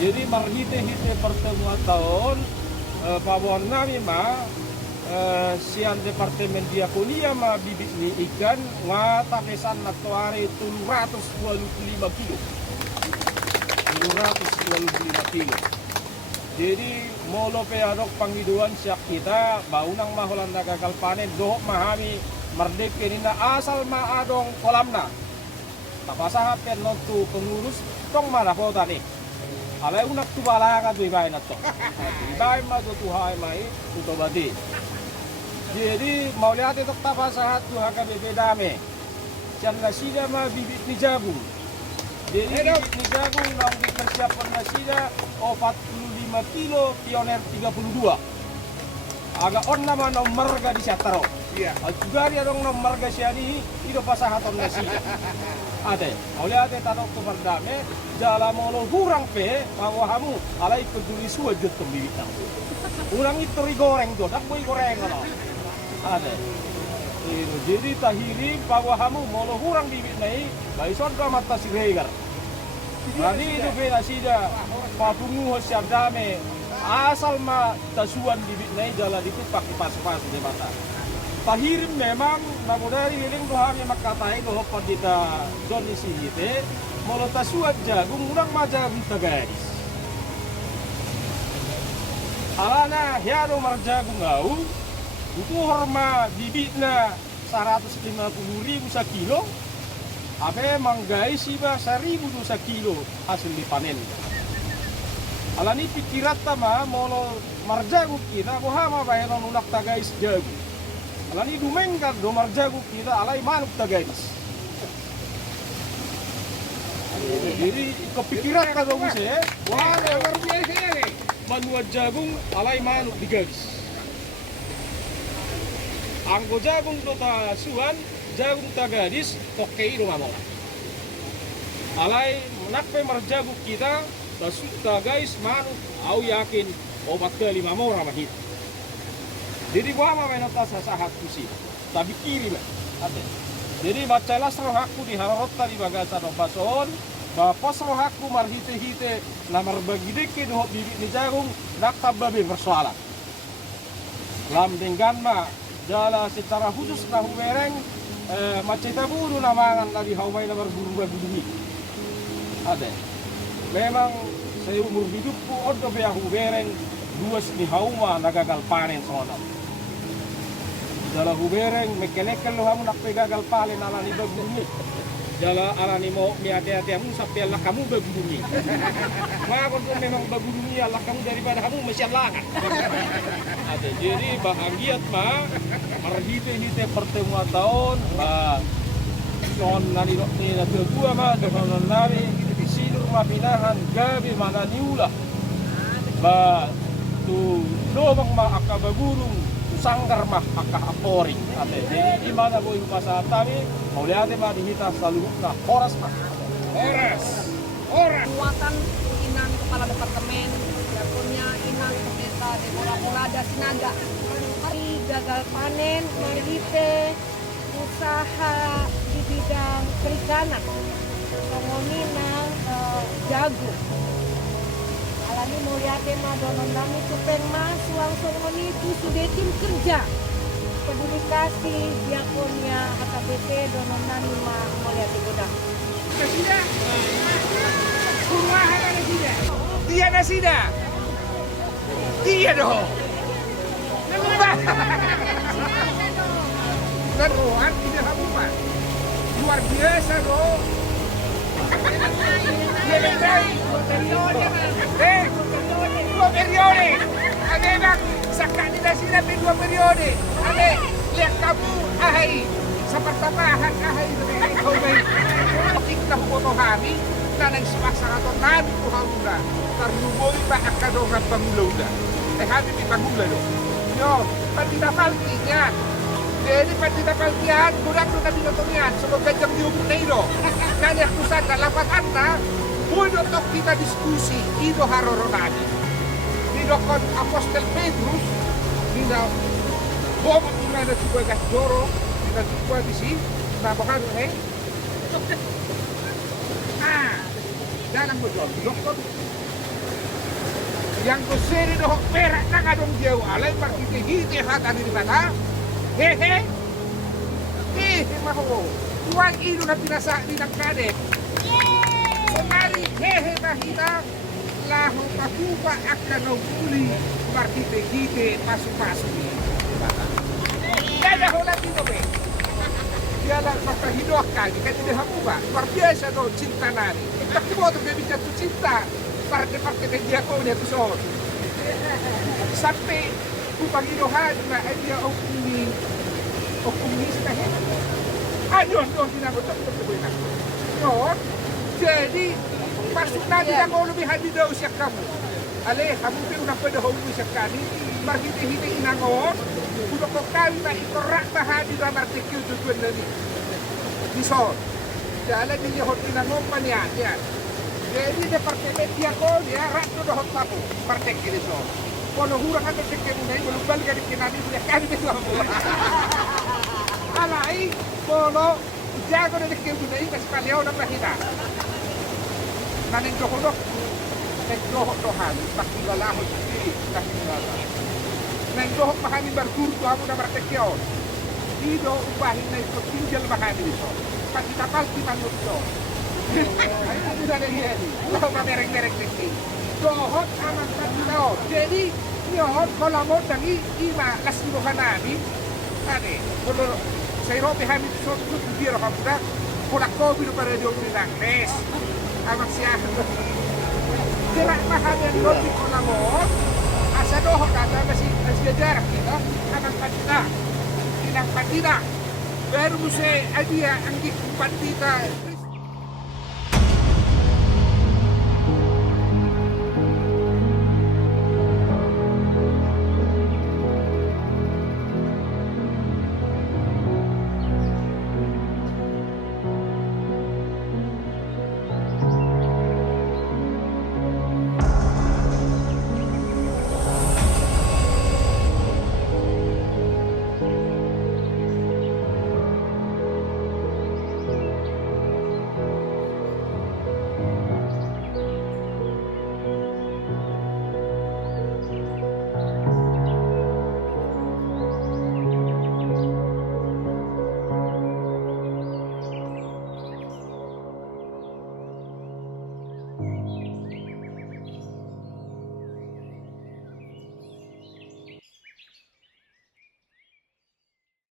Jadi marhite-hite pertemuan tahun pabon nami sian departemen diakonia bibit ni ikan ngatakesan naktuari 725 kilo. 725 kilo. Jadi molo pe adok panghiduan siak kita baunang maholan nagagal panen dohok mahami merdeka nina asal ma adong kolamna. Tapasaha pen notu pengurus tong malah kota nih. Alay unak tu balangan tu ibain ato. Ibain ma tu hai mai tu bati. Jadi mau lihat itu tapasaha tu HKBP dame. Sian nasida ma bibit ni jagung. Jadi bibit ni jagung nang dipersiapkan nasida 45 kilo pioner 32. Agak on nama nomor ga di sataro. Iya. Juga dia dong nomor ga siani itu pasahaton nasi. Ade, oleh ade tanok tu berdame jala molo hurang pe pawahamu alai peduli suajut pembibitang. Urang itu rigoreng tu, dak boy goreng ono. Ade. Jadi tahiri pawahamu molo hurang bibit nai baison ka mata siregar. Jadi itu beda sida papungu siap dame asal ma tasuan bibit nai jala itu pakai pas-pas di mata. Tahir memang namudari iling dohami makatai doho pandita donisi hite molo tasuan jagung urang majagung tagaris. Alana hiado marjagung au itu horma bibitna 150.000 sakilo. Abe manggai siba 1.000 sakilo hasil dipanen. Alani pikirat tama molo marjagung kita bohama bahenon unak tagais jagung. Alani dumengkat do marjagung kita alai manuk tagais. Jadi kepikiran kado bisa wah luar biasa ini. Manuat jagung alai manuk digaris. Anggo jagung do tasuan jagung tagadis tokei do mamol. Alai menakpe marjagung kita tagais manuk au yakin obat ke 5 mora mahit. Jadi gua mah menata sasahat kusi, tapi kiri lah. Jadi bacalah rohaku di harot tadi bagasa do pason, bapas rohaku marhite-hite namar bagi deke doh bibit ni jagung nak tababe persoalan. Lam denggan mah jala secara khusus na hubereng maceta buru namangan tadi haumai namar buru-buru Ada. Memang saya umur hidupku odo be hubereng duas ni hauma nagagal panen sono. Jala hubereng mekelekal lo hamu nak pegagal panen ala ni babuni. Jala ala ni mo mi ate-ate amu sampai Allah kamu babuni. Maka kalau memang babuni Allah kamu daripada kamu masih langan. Ada jadi bahagiat mah marhite-hite pertemuan tahun son nani ni na tua mah dengan nami sinur mapinahan gabi mana niula. Ba tu lobang mah akabagurung sanggar mah akah apori. Jadi gimana boy pasal tami mau lihat mah dihita selalu nah horas mah. Horas. Muatan Inan Kepala Departemen Diakonia Inan Pendeta Demola Sinaga. Hari gagal panen marhite usaha di bidang perikanan. Pengominang jagung. Alani muliate ma donon nami tupeng mas suang songoni itu sudah tim kerja peduli kasih diakonia HKBP donon nami ma muliate godang. Nasida, kuruahan nasida. Dia nasida. Dia dong. Naruhan tidak apa. Luar biasa dong. Dua periode. Ade bang, sakit di sini tapi 2 periode. Ade, lihat kamu ahai. Seperti ahai lebih kau baik. Kita foto kami, nanang sepasang atau nabi ko hamula. Tarnuboy ba akadongan pangulauda. Kami di pangula do. Yo, pagdidapaltinya. Jadi pagdidapaltian, kurang ko kami notorian. Sebab gajang diubuk na ilo. Kanya kusan na lapat anta, puno tok kita diskusi, ito haroronani. Dito kon Apostel Petrus, dito bomo na na subagas joro, Sinatuwa di si Nabakado eh. Dalang mo dyan, doktor. Yang kusiri doh perak na nga dong jauh alay partiti hata di mana. Hehe. Maho. Tuwag ino na pinasa di nagkadek. Semari hehe mahina. Laho pakupa akan nunguli partiti masuk-masuk. Dada hola dito be. Dialah maka hidup kali kan tidak hamuba. Luar biasa no cinta nari. Tapi mau tuh dia jatuh cinta. Parte dia kau dia kusor. Sampai upang hidupan na dia okumi setahe. Ayo tinanggut betul. No. Jadi masuk nanti kau lebih hadir dah usia kamu. Ale kamu pun nak pada hobi sekali. Margite hini inangon. Udah kau kali na ikorak hadir dalam artikel tujuan dari. Bisor. Jalan dia hot inangon mania dia. Jadi departemen dia kau dia ratu dah hot tapu. Partek ini so. Kalau hurang ada cekek munai belum balik dari kinani dia kali betul. Alai kalau jago dari cekek munai sekali orang lahirah. Naning dohodok, dohan, pasti galahot sendiri, pasti galah. Neng dohok mahani berguru tu aku dah bertekio. Dido upahin na ito tinggal mahani ito. Pati tapal kita nutso. Ay sudah ada ini. Lalu mereng-mereng tinggi. Dohok aman tao. Jadi nyohot kolamot dangi ima lasimo kanani. Ane, kalau saya robe hamid suatu dia kamu dah. Kurak kopi do para dia bilang nes. Amak siya. Gerak mahal yang di kolamot. Asa dohok kata masih jarak kita. Anak patina. Inang patina. Baru saya dia anggi patina.